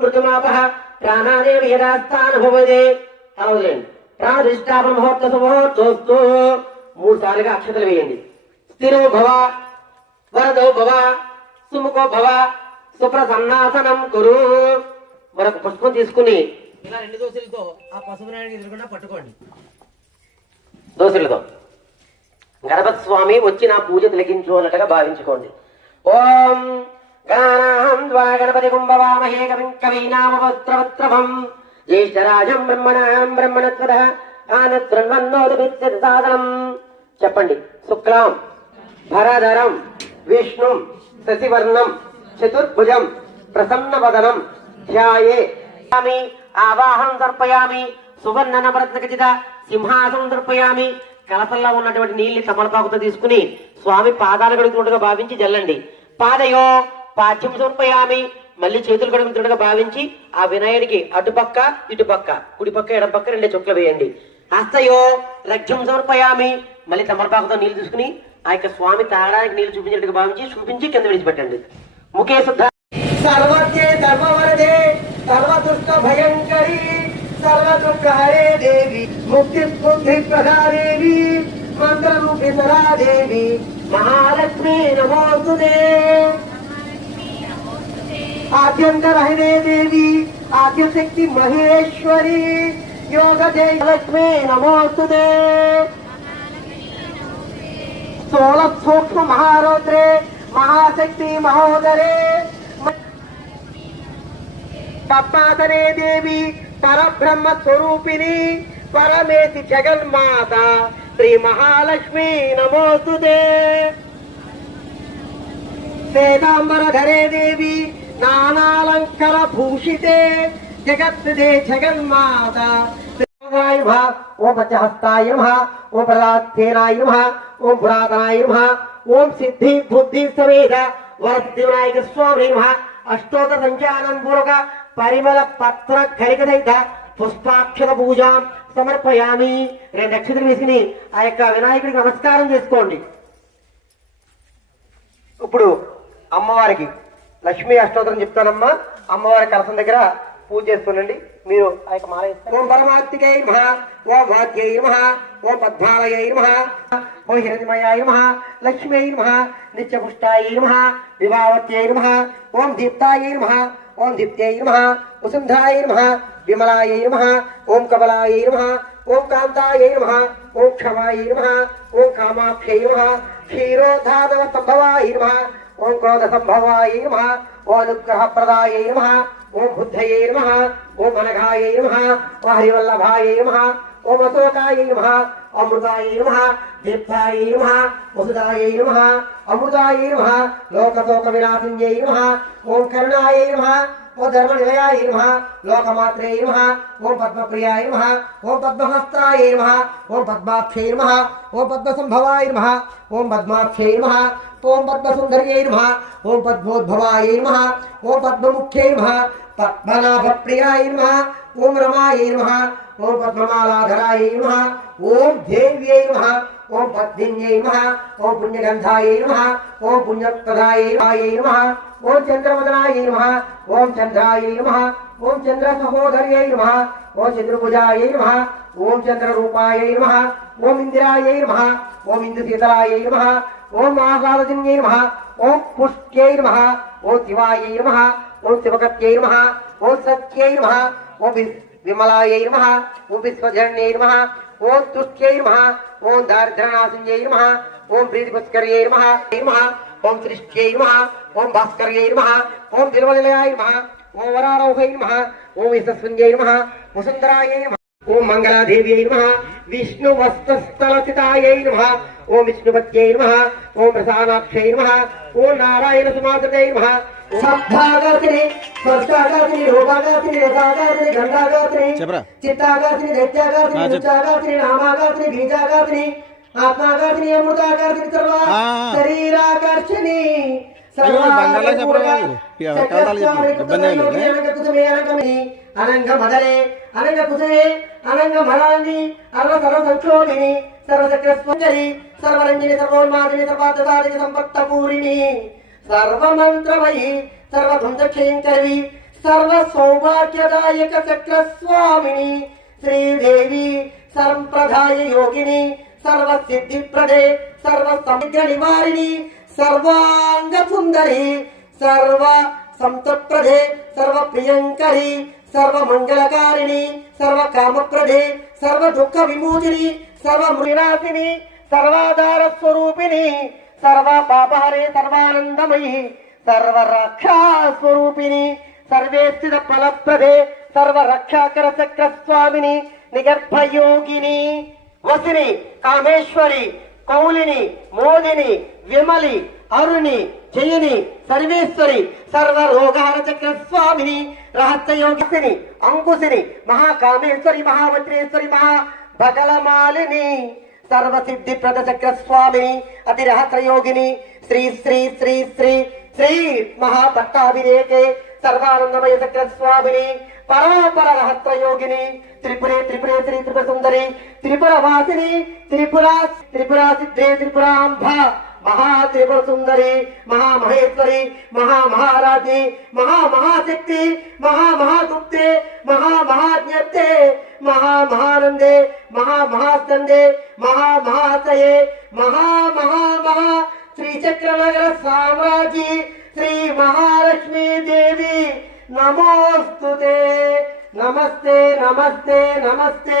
మృతుమాపహ ప్రాణాదేవి యథాస్థానభవదే అవునండి ప్రాణధిష్టాపన ముహూర్త సుముహూర్తోస్తు మూడు సార్లుగా అక్షతలు వేయండి స్థిరో భవ వరదో భవ సుముఖో భవ సుప్రసన్నాసనం కురు మరొక పుష్పం తీసుకుని ఇలా రెండు దోశలతో ఆ పసుపు నాయుడికి ఎదురుకుండా పట్టుకోండి. దోశలతో. గణపతి స్వామి వచ్చి నా పూజ తిలగించు అన్నట్టుగా భావించుకోండి. ఓం గణానాహం ద్వా గణపతి కుంభవామహే కవిం కవీనామవస్త్రవస్త్రభం జ్యేష్ఠరాజం బ్రహ్మణాం బ్రహ్మణస్వద ఆనత్రన్వన్నోదభిత్యత సాధనం చెప్పండి శుక్లాం భరధరం విష్ణు శశివర్ణం చతుర్భుజం ప్రసన్నవదనం ధ్యాయే. ఆవాహం దర్పయామి సువర్ణ నవరత్నఖచిత సింహాసనం దర్పయామి కలసల్లో ఉన్నటువంటి నీళ్ళు తమలపాకుతో తీసుకుని స్వామి పాదాలు కడుగుతున్నట్టుగా భావించి జల్లండి. పాదయో పాఠ్యం సమర్పయామి. మళ్ళీ చేతులు కడుగుతున్నట్టుగా భావించి ఆ వినాయుడికి అటుపక్క ఇటుపక్క కుడిపక్క ఎడపక్క రెండే చుక్కలు వేయండి. హస్తయో రక్ష్యం సమర్పయామి. మళ్ళీ తమలపాకుతో నీళ్ళు తీసుకుని ఆ యొక్క స్వామి తాగడానికి నీళ్ళు చూపించినట్టుగా భావించి చూపించి కింద విడిచిపెట్టండి. ముఖే శుద్ధ. సర్వజ్ఞే సర్వవరదే సర్వదుష్ట భయంకరి సర్వదుఃఖ హరే దేవి ముక్తి స్ఫూర్తి ప్రదాదేవి మంత్రముఖి సరాదేవి మహాలక్ష్మి నమోస్తుదే ఆద్యంతరహిరే దేవి ఆద్యశక్తి మహేశ్వరి. యోగ జయ లక్ష్మి నమోస్తుదే స్థూల సూక్ష్మ మహారౌద్రే మహాశక్తి మహోదరే. పద్మాసనే దేవి పరబ్రహ్మ స్వరూపిణి పరమేతి జగన్మాత శ్రీ మహాలక్ష్మి నమోస్తుదే శ్వేతాంబరధరే దేవి నానాలంకర భూషితే జగత్దే జగన్మాత శ్రీరాయ ఓం పంచహస్తాయ నమ ఓం ప్రదార్థేనాయ నమ ఓం పురాతనాయ నమ ఓం సిద్ధి బుద్ధి సమేత వరసిద్ధి వినాయక స్వామి నమ అష్టోత సంచారం పూర్వక పరిమళ పత్ర కరికదైత పుష్పాక్షర పూజ సమర్పయామి రెండు నక్షత్రం వేసుకుని ఆ యొక్క వినాయకుడికి నమస్కారం చేసుకోండి. ఇప్పుడు అమ్మవారికి లక్ష్మీ అష్టోత్తరం చెప్తానమ్మా. అమ్మవారి కలసం దగ్గర పూజ చేసుకోనండి మీరు ఆ యొక్క మాల ఓం పరమాత్తికై నమ. ఓం వాద్యై నమ. ఓం పద్మాలయై మహ ఓం హిరణ్యమయాయ నమ. లక్ష్మీ మహ నిత్యపుష్టాయ మహ వివావత్యై మహ ఓం దీప్తాయ నమ. ఓం దీప్త్యై మహ వసుంధరాయ నమ. విమలాయ నమ. ఓం కమలాయ నమ. ఓం కాంతాయ నమ. ఓం క్షమాయ నమ. ఓం కామాఖ్యై నమ. క్షీరోధాదవ సంభవాయ నమ. ఓం క్రోధ సంభవాయ నమ ఓ అనుగ్రహ ప్రదాయ నమ ఓం బుద్ధయే నమ ఓం అనఘాయ నమ ఓ హరివల్లభాయ నమ ఓం అశోకాయ నమ అమృతాయ నమ దీప్తాయ నమ వసుదాయ నమ అమృతాయ నమ లోకతోక వినాశిన్యై నమ ఓం కరుణాయ నమ ఓం ధర్మ నిలయాయ నమ లోకమాత్రే నమ ఓం పద్మప్రియాయ నమ ఓం పద్మహస్త్రాయ నమ ఓం పద్మాక్షై నమ ఓం పద్మసంభవాయ నమ ఓం పద్మాక్షై నమ ఓం పద్మసుందర్యై నమ ఓం పద్మోద్భవాయ నమ ఓం పద్మముఖ్యై నమ పద్మనాభప్రియాయ నమ ఓం రమాయ నమ ఓం పద్మమాలాధరాయ నమ ఓం దేవ్యై నమ ఓం పద్మిన్యై నమ ఓం పుణ్యగంధాయ నమ ఓం పుణ్యప్రదాయ నమ ఓం చంద్రవదనాయ నమ ఓం చంద్రాయ నమ ఓం చంద్ర సహోదర్యై నమ ఓం చంద్రభుజాయ నమ ఓం చంద్రరూపాయ నమ ఓం ఇందిరాయ నమ ఓం ఇందుశీతలాయ నమ ఓం ఆహ్లాదజన్యై నమ ఓం పుష్ట్యై నమ ఓం శివాయ నమ ఓం శివకత్యై నమ ఓం సత్యై నమ ఓం విమలాయ విమలాయై నమ ఓం విశ్వజన్యై నమ ఓం తుష్ట్యై నమ ఓం దారిద్రనాశన్యై నమ ఓం ప్రీతిపుష్కర్యై నమ నమ ఓం సృష్ట్యై నమ ఓం భాస్కర్యై నమ ఓం తిరుమలయాయ నమ ఓం వరారోహై నమ ఓం యశస్విన్యై నమ వసుంధరాయై నమ ఓం మంగళాదేవ్యై నమ విష్ణు వస్త్రస్థలసితాయై నమ ఓం విష్ణుపత్యై నమ ఓం ప్రసాదాక్షై నమ ఓం నారాయణ సుమాతృతై నమ సబ్ధాగాత్రి స్పర్శాగాత్రి రూపాగాత్రి రసాగాత్రి గంధాగాత్రి. చిత్తాగాత్రి దైత్యాగాత్రి. నిత్యాగాత్రి నామాగాత్రి బీజాగాత్రి ఆత్మాగాత్రి అమృతాగాత్రి సర్వ ఆ. అనంగ అర్వ సర్వ సంక్షోభిని సర్వచక్ర స్పంజరి సర్వరంజని సర్వోన్మాదిని సర్వాధారిక సంపత్త పూరిణి సర్వమంత్రమయి సర్వభుంజక్షయంకరి సర్వ సౌభాగ్యదాయక చక్ర స్వామిని శ్రీదేవి సంప్రదాయ యోగిని సర్వ సిద్ధి ప్రదే సర్వ సమగ్ర నివారిణి సర్వాంగసుందరి సర్వ సంతప్రదే సర్వ ప్రియంకరి సర్వ మంగళకారిణి సర్వ కామప్రదే సర్వ దుఃఖ విమోచిని సర్వ మృనాశిని సర్వాధార స్వరూపిణి సర్వ పాపహరే సర్వానందమయి సర్వ రక్షా స్వరూపిణి సర్వేస్థిత ఫలప్రదే సర్వ రక్షాకర చక్ర స్వామిని నిగర్భయోగిని వసిని కామేశ్వరి కౌలిని మోదిని విమలి అరుణి జయని సర్వేశ్వరి సర్వ రోగహర చక్ర స్వామిని రహస్యయోగిని అంకుశిని మహాకామేశ్వరి మహావజ్రేశ్వరి మహా బగలమాలిని సర్వసిద్ధి ప్రద చక్ర స్వామిని అతి రహస్యయోగిని శ్రీ శ్రీ శ్రీ శ్రీ శ్రీ మహాభట్టాభిరేకే సర్వానందమయ చక్ర స్వామిని పరాపర రహస్య యోగిని త్రిపురే త్రిపురే శ్రీ త్రిపుర సుందరి త్రిపుర వాసిని త్రిపుర త్రిపుర సిద్ధే త్రిపురాంభ మహా త్రిపుర సుందరి మహా మహేశ్వరి మహా మహారాజి మహా మహాశక్తి మహా మహాగుప్తే మహా మహాజ్ఞప్తే మహా మహానందే మహా మహాస్కందే మహా మహాశయే మహా మహా మహా శ్రీచక్రనగర సామ్రాజ్యి శ్రీ మహాలక్ష్మీ దేవి నమోస్తుతే నమస్తే నమస్తే నమస్తే.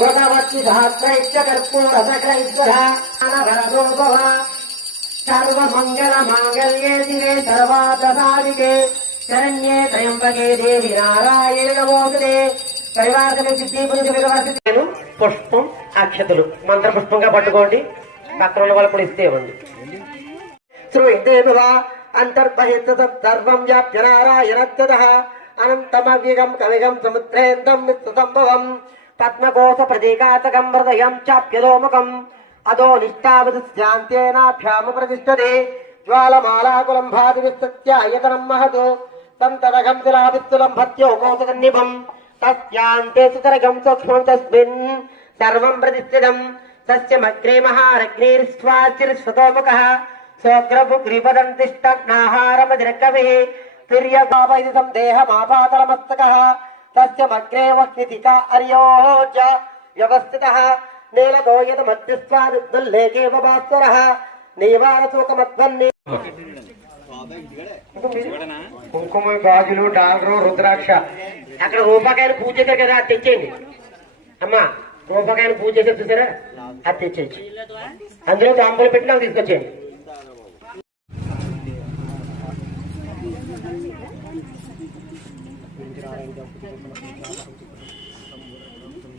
భగవతి సహస్రైశ్చ కర్పూర మాంగళ్యే శివే సర్వాదసాదికే శరణ్యే త్రయంబకే దేవి నారాయణ నమోదే నేను పుష్పం అక్షతలు. మంత్ర పుష్పంగా పట్టుకోండి. పక్కన ఉన్న వాళ్ళు కూడా ఇస్తే ఇవ్వండి శ్రూయతే అంతర్బహిత సర్వం వ్యాప్య నారాయణత్యద అనంతమవ్యగం కవిగం సముద్రేందం నిత్యసంభవం పద్మకోశ ప్రతీకాతకం హృదయం చాప్యలోముఖం అదో నిష్టావధిశాంతేనాభ్యాము ప్రతిష్టతే జ్వాలమాలాకులం భాతి విస్తత్యాయతనం మహత్ తంతరగం శిలావిత్తులం భత్యో కోసన్నిభం తస్యాంతే సుతరగం సూక్ష్మం తస్మిన్ సర్వం ప్రతిష్ఠితం తస్యమగ్రే మహారగ్నిర్స్వాచిర్శ్వతోముఖः సోగ్రభుగ్రీపదంతిష్టన్నాహారమదిరకవిः తిర్యగాపైది సందేహమాపాతలమస్తకः తస్యమగ్రే వహ్నితిక అర్యోజ వ్యవస్థితः నీలగోయతమధ్యస్వాదుల్లేఖేవ భాస్వరः నీవారశోకమధ్వన్ని కుంకుమ గాజులు డాలరు రుద్రాక్ష. అక్కడ రూపాకాయలు పూజ చేశారు కదా అది తెచ్చేయండి. అమ్మా రూపాకాయలు పూజ చేశారు చూసారా? అది తెచ్చేయచ్చు అందులో తాంబూలు పెట్టి నాకు తీసుకొచ్చేయండి.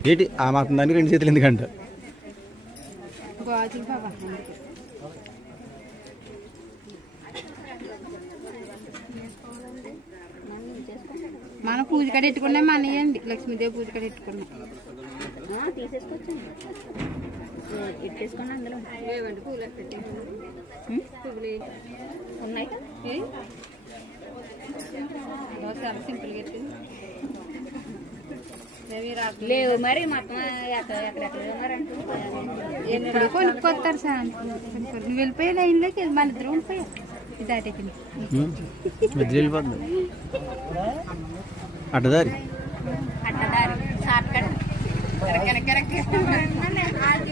ఏంటి? ఆ మాత్రం దానికి రెండు చేతులు ఎందుకంట? మన పూజ కాడ పెట్టుకున్నాం మనయండి లక్ష్మీదేవి పూజ కాడ అందులో. పెట్టి ఉన్నాయి లేవు మరి మొత్తం ఎక్కడ ఎక్కడెక్కడ కొనుక్కొస్తారు సార్ నువ్వు వెళ్ళిపోయే లైన్లోకి మన ఇద్దరు ఉండిపోయా. ఇది దాటెక్కింది మధ్యలో వెళ్ళిపోతుంది అడ్డదారి. అట్టదారి షార్ట్ కట్. పెరిగేస్తున్నారని కలపాలి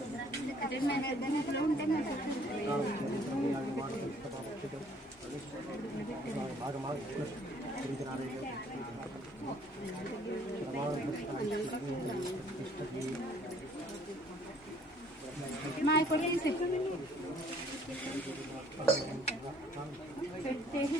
పెట్టేసి